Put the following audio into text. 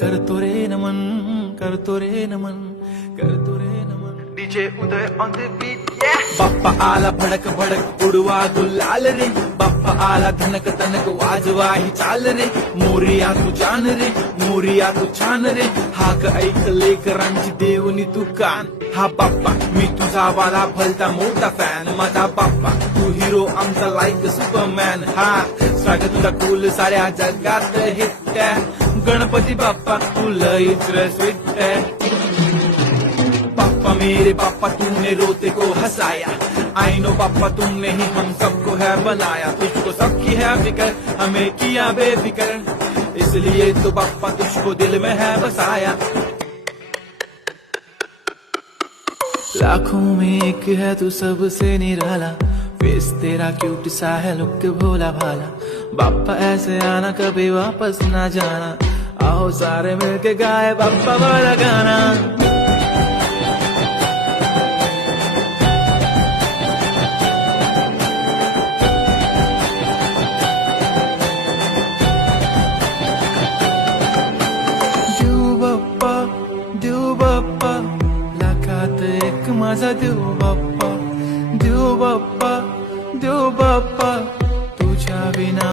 करतो रे नमन, करतो रे नमन, करतो रे नमन. DJ Uday on the beat. बाप्पा आला भडक भडक उडवा गुलाल रे, बाप्पा आला धनक तनक वाजवा ही चाल रे. मोरिया तू जान रे, मोरिया तू छान रे, हाक ऐक लेकरांची देवनी तू कान. हा बाप्पा मी तुझा वाला भलता मोठा फॅन, माझा बाप्पा तू हिरो आमचा लाईक सुपरमॅन. हा स्वागत तुझा कूल साऱ्या जगात हिट, गणपती बाप्पा तू लईच स्वीट. पापा मेरे पापा तुमने रोते को हंसाया, आई नो पापा तुमने ही हम सबको है बनाया. तुझको सबकी है फिक्र, हमें किया बेफिक्र, इसलिए तो पापा तुझको दिल में है बसाया. लाखों में एक है तू सबसे निराला, फेस तेरा क्यूट सा है लुक भोला भाला. बाप्पा ऐसे आना कभी वापस ना जाना, आओ सारे मिलके गाए बाप्पा वाला गाना. देव बाप्पा लाखात एक माझा देव बाप्पा, देव बाप्पा, देव बाप्पा तुझ्या विना